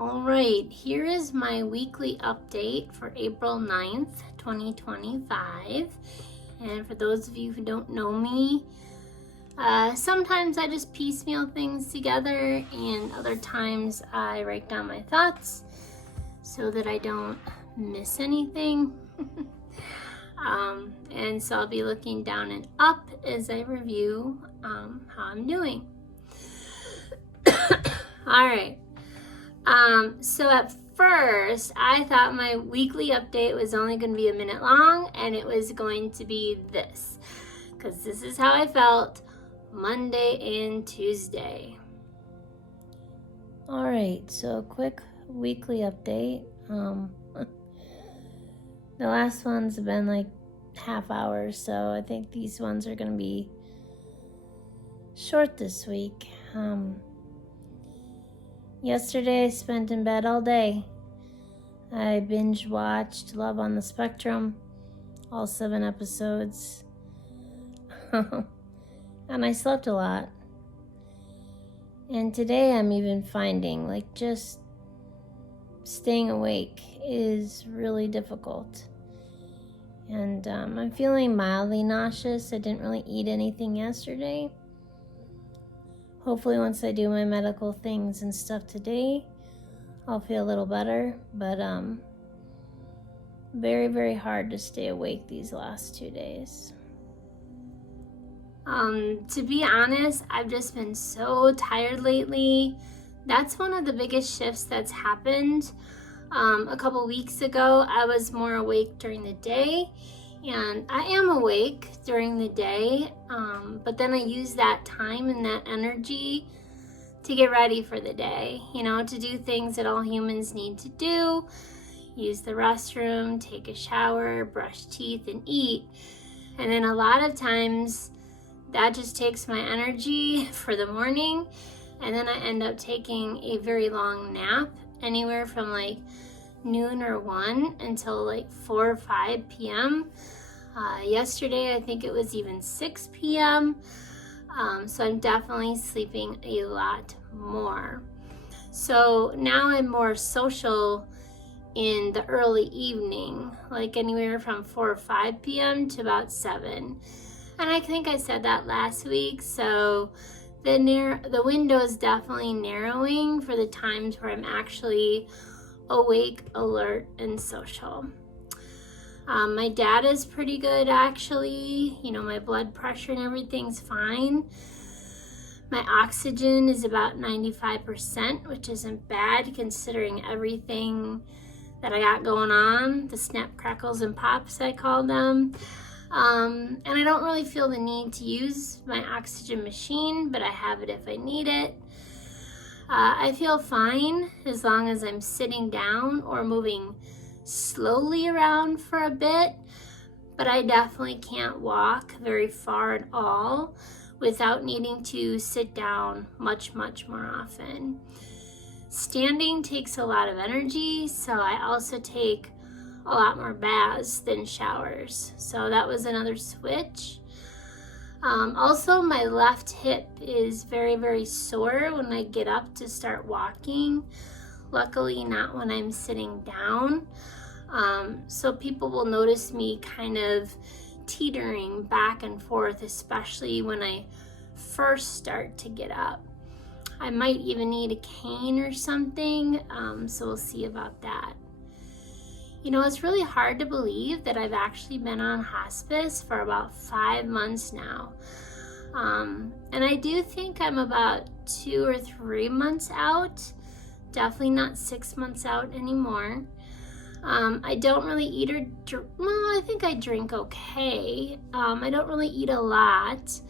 All right, here is my weekly update for April 9th, 2025. And for those of you who don't know me, sometimes I just piecemeal things together, and other times I write down my thoughts so that I don't miss anything. And so I'll be looking down and up as I review how I'm doing. All right. So at first, I thought my weekly update was only going to be a minute long, and it was going to be this, because this is how I felt Monday and Tuesday. All right, so a quick weekly update. The last ones have been like half hours, so I think these ones are going to be short this week. Yesterday I spent in bed all day. I binge watched Love on the Spectrum, all 7 episodes. And I slept a lot. And today I'm even finding just staying awake is really difficult. And I'm feeling mildly nauseous. I didn't really eat anything yesterday. Hopefully once I do my medical things and stuff today, I'll feel a little better. But very, very hard to stay awake these last 2 days. To be honest, I've just been so tired lately. That's one of the biggest shifts that's happened. A couple weeks ago, I was more awake during the day, and I am awake during the day, but then I use that time and that energy to get ready for the day, to do things that all humans need to do, use the restroom, take a shower, brush teeth, and eat. And then a lot of times that just takes my energy for the morning, and then I end up taking a very long nap, anywhere from noon or 1 until 4 or 5 p.m. Yesterday, I think it was even 6 p.m. So I'm definitely sleeping a lot more. So now I'm more social in the early evening, anywhere from 4 or 5 p.m. to about 7. And I think I said that last week, so the window is definitely narrowing for the times where I'm actually awake, alert, and social. My data is pretty good, actually. My blood pressure and everything's fine. My oxygen is about 95%, which isn't bad considering everything that I got going on, the snap, crackles, and pops, I call them. And I don't really feel the need to use my oxygen machine, but I have it if I need it. I feel fine as long as I'm sitting down or moving slowly around for a bit, but I definitely can't walk very far at all without needing to sit down much, much more often. Standing takes a lot of energy, so I also take a lot more baths than showers. So that was another switch. Also, my left hip is very, very sore when I get up to start walking. Luckily, not when I'm sitting down. So people will notice me kind of teetering back and forth, especially when I first start to get up. I might even need a cane or something, so we'll see about that. It's really hard to believe that I've actually been on hospice for about 5 months now. And I do think I'm about 2 or 3 months out, definitely not 6 months out anymore. I don't really eat I think I drink okay. I don't really eat a lot.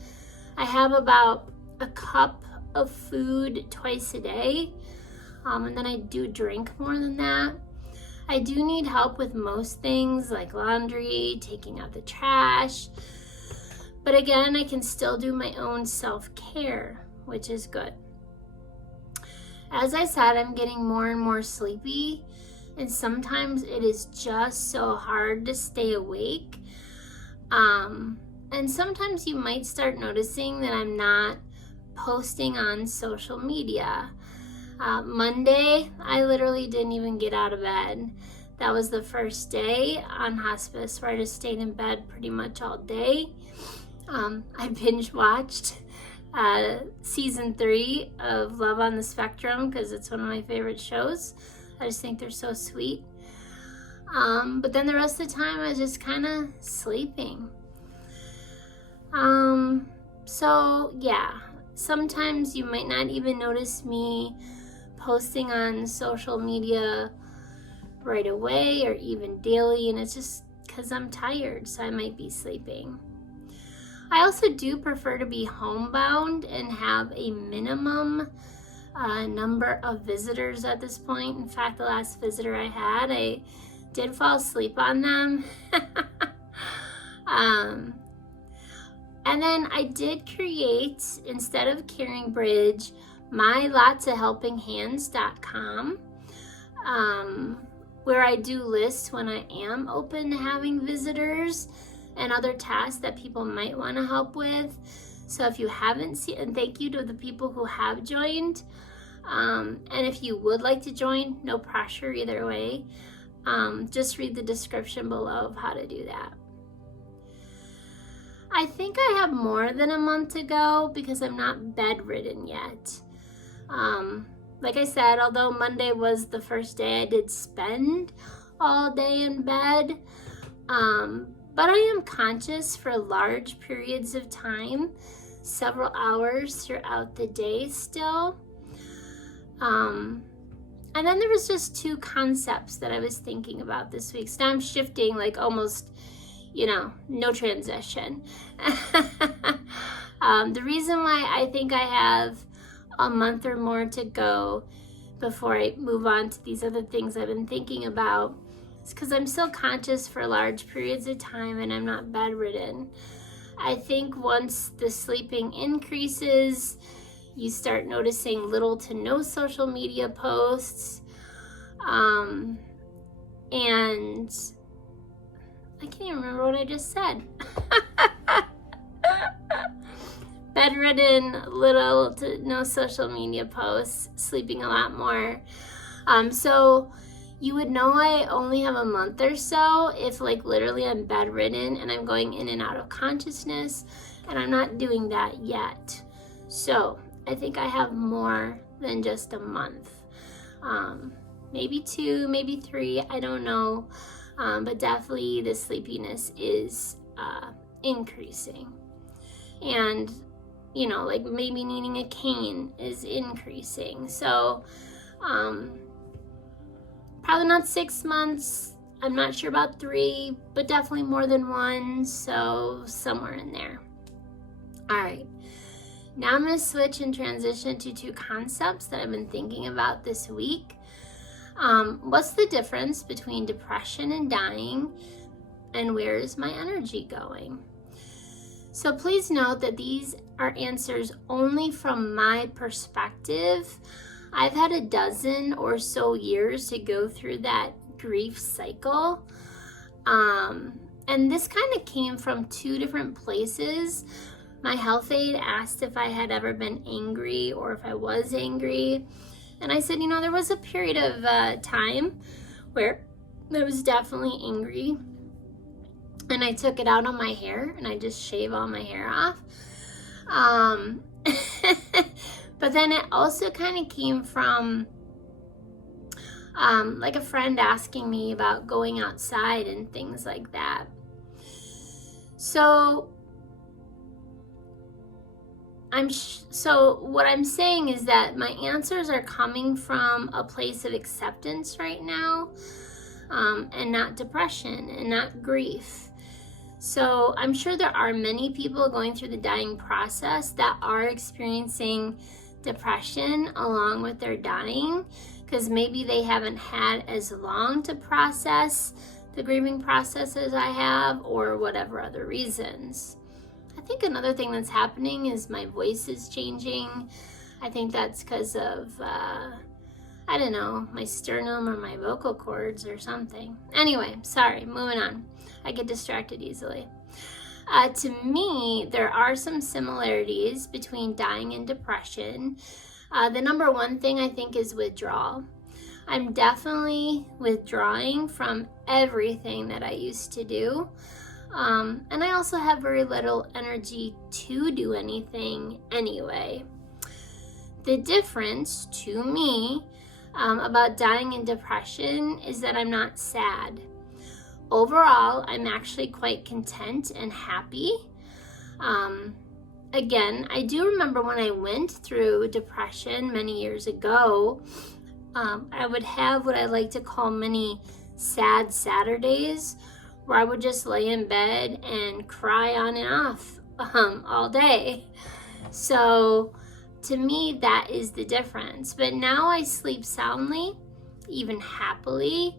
I have about a cup of food twice a day, and then I do drink more than that. I do need help with most things like laundry, taking out the trash, but again, I can still do my own self-care, which is good. As I said, I'm getting more and more sleepy, and sometimes it is just so hard to stay awake. And sometimes you might start noticing that I'm not posting on social media. Monday, I literally didn't even get out of bed. That was the first day on hospice where I just stayed in bed pretty much all day. I binge watched season 3 of Love on the Spectrum because it's one of my favorite shows. I just think they're so sweet. But then the rest of the time I was just kind of sleeping. So yeah, sometimes you might not even notice me posting on social media right away or even daily, and it's just because I'm tired, so I might be sleeping. I also do prefer to be homebound and have a minimum number of visitors at this point. In fact, the last visitor I had, I did fall asleep on them. And then I did create, instead of Caring Bridge, my lotsofhelpinghands.com, where I do list when I am open to having visitors and other tasks that people might want to help with. So if you haven't seen, and thank you to the people who have joined, and if you would like to join, no pressure either way, just read the description below of how to do that. I think I have more than a month to go because I'm not bedridden yet. Like I said, although Monday was the first day I did spend all day in bed, but I am conscious for large periods of time, several hours throughout the day still. And then there was just 2 concepts that I was thinking about this week. So now I'm shifting like almost, no transition. The reason why I think I have a month or more to go before I move on to these other things I've been thinking about is because I'm still conscious for large periods of time and I'm not bedridden. I think once the sleeping increases, you start noticing little to no social media posts, and I can't even remember what I just said. Bedridden, little to no social media posts, sleeping a lot more. So you would know I only have a month or so if like literally I'm bedridden and I'm going in and out of consciousness, and I'm not doing that yet. So I think I have more than just a month. Maybe 2, maybe 3, I don't know. But definitely the sleepiness is increasing. And, like maybe needing a cane is increasing. So probably not 6 months. I'm not sure about 3, but definitely more than 1. So somewhere in there. All right. Now I'm going to switch and transition to 2 concepts that I've been thinking about this week. What's the difference between depression and dying, and where is my energy going? So please note that these are answers only from my perspective. I've had a dozen or so years to go through that grief cycle. And this kind of came from 2 different places. My health aide asked if I had ever been angry or if I was angry. And I said, there was a period of time where I was definitely angry. And I took it out on my hair, and I just shave all my hair off. But then it also kind of came from like a friend asking me about going outside and things like that. So what I'm saying is that my answers are coming from a place of acceptance right now, and not depression and not grief. So I'm sure there are many people going through the dying process that are experiencing depression along with their dying, because maybe they haven't had as long to process the grieving process as I have, or whatever other reasons. I think another thing that's happening is my voice is changing. I think that's because of, my sternum or my vocal cords or something. Anyway, sorry, moving on. I get distracted easily. To me, there are some similarities between dying and depression. The number one thing I think is withdrawal. I'm definitely withdrawing from everything that I used to do. And I also have very little energy to do anything anyway. The difference to me about dying in depression is that I'm not sad. Overall, I'm actually quite content and happy. Again, I do remember when I went through depression many years ago, I would have what I like to call many sad Saturdays, where I would just lay in bed and cry on and off all day. So to me, that is the difference. But now I sleep soundly, even happily,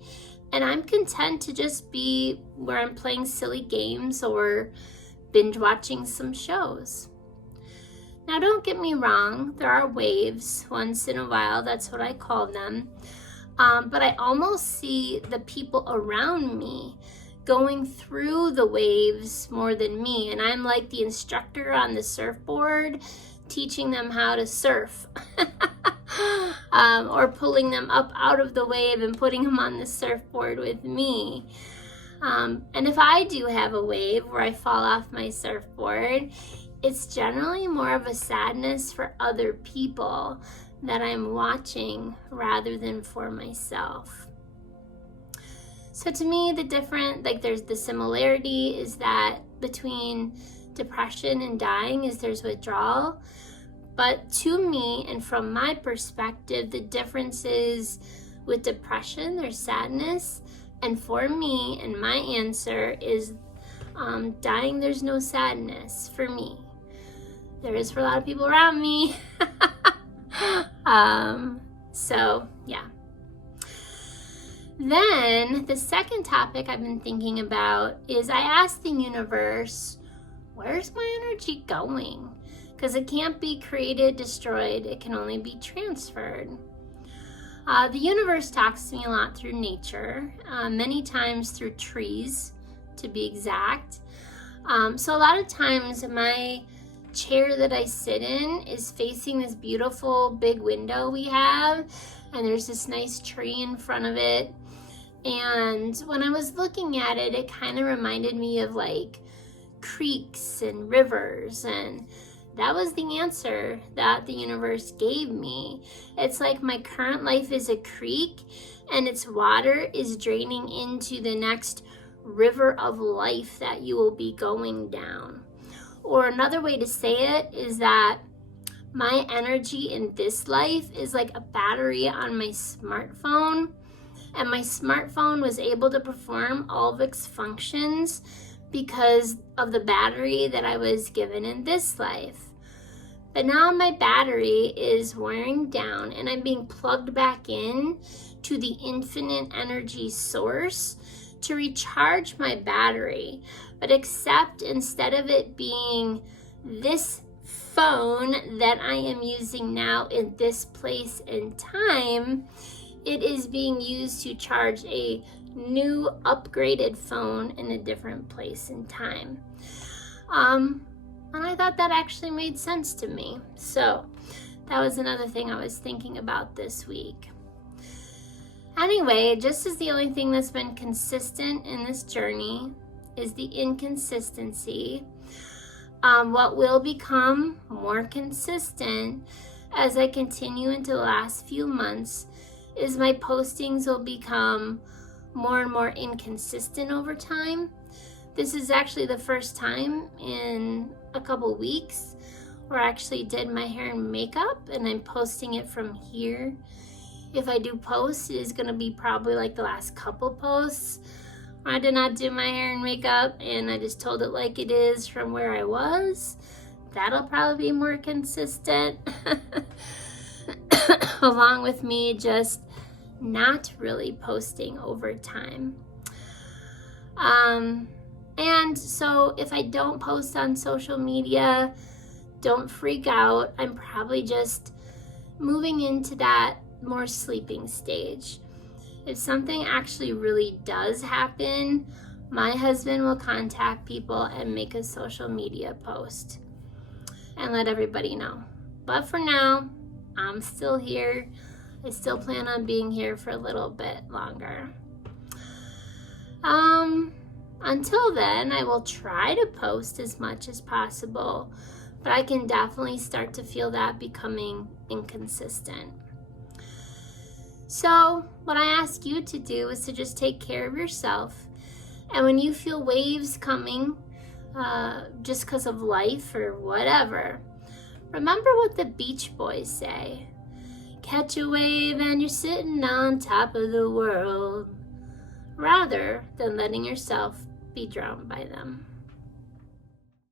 and I'm content to just be where I'm playing silly games or binge watching some shows. Now, don't get me wrong, there are waves once in a while, that's what I call them. But I almost see the people around me going through the waves more than me. And I'm like the instructor on the surfboard, teaching them how to surf. Or pulling them up out of the wave and putting them on the surfboard with me. And if I do have a wave where I fall off my surfboard, it's generally more of a sadness for other people that I'm watching rather than for myself. So to me, there's the similarity is that between depression and dying is there's withdrawal. But to me, and from my perspective, the difference is with depression, there's sadness. And for me, and my answer is dying, there's no sadness for me. There is for a lot of people around me. So, yeah. Then the second topic I've been thinking about is I asked the universe, where's my energy going? Because it can't be created, destroyed. It can only be transferred. The universe talks to me a lot through nature, many times through trees, to be exact. So a lot of times my chair that I sit in is facing this beautiful big window we have, and there's this nice tree in front of it. And when I was looking at it, it kind of reminded me of like creeks and rivers, and that was the answer that the universe gave me. It's like my current life is a creek, and its water is draining into the next river of life that you will be going down. Or another way to say it is that my energy in this life is like a battery on my smartphone, and my smartphone was able to perform all of its functions because of the battery that I was given in this life. But now my battery is wearing down, and I'm being plugged back in to the infinite energy source to recharge my battery. But except instead of it being this phone that I am using now in this place and time, it is being used to charge a new upgraded phone in a different place and time. And I thought that actually made sense to me. So that was another thing I was thinking about this week. Anyway, just as the only thing that's been consistent in this journey is the inconsistency, what will become more consistent as I continue into the last few months is my postings will become more and more inconsistent over time. This is actually the first time in a couple weeks where I actually did my hair and makeup, and I'm posting it from here. If I do post, it is going to be probably like the last couple posts where I did not do my hair and makeup and I just told it like it is from where I was. That'll probably be more consistent. Along with me just not really posting over time. And so if I don't post on social media, don't freak out. I'm probably just moving into that more sleeping stage. If something actually really does happen, my husband will contact people and make a social media post and let everybody know. But for now, I'm still here. I still plan on being here for a little bit longer. Until then, I will try to post as much as possible, but I can definitely start to feel that becoming inconsistent. So what I ask you to do is to just take care of yourself. And when you feel waves coming, just because of life or whatever, remember what the Beach Boys say. Catch a wave and you're sitting on top of the world, rather than letting yourself be drowned by them.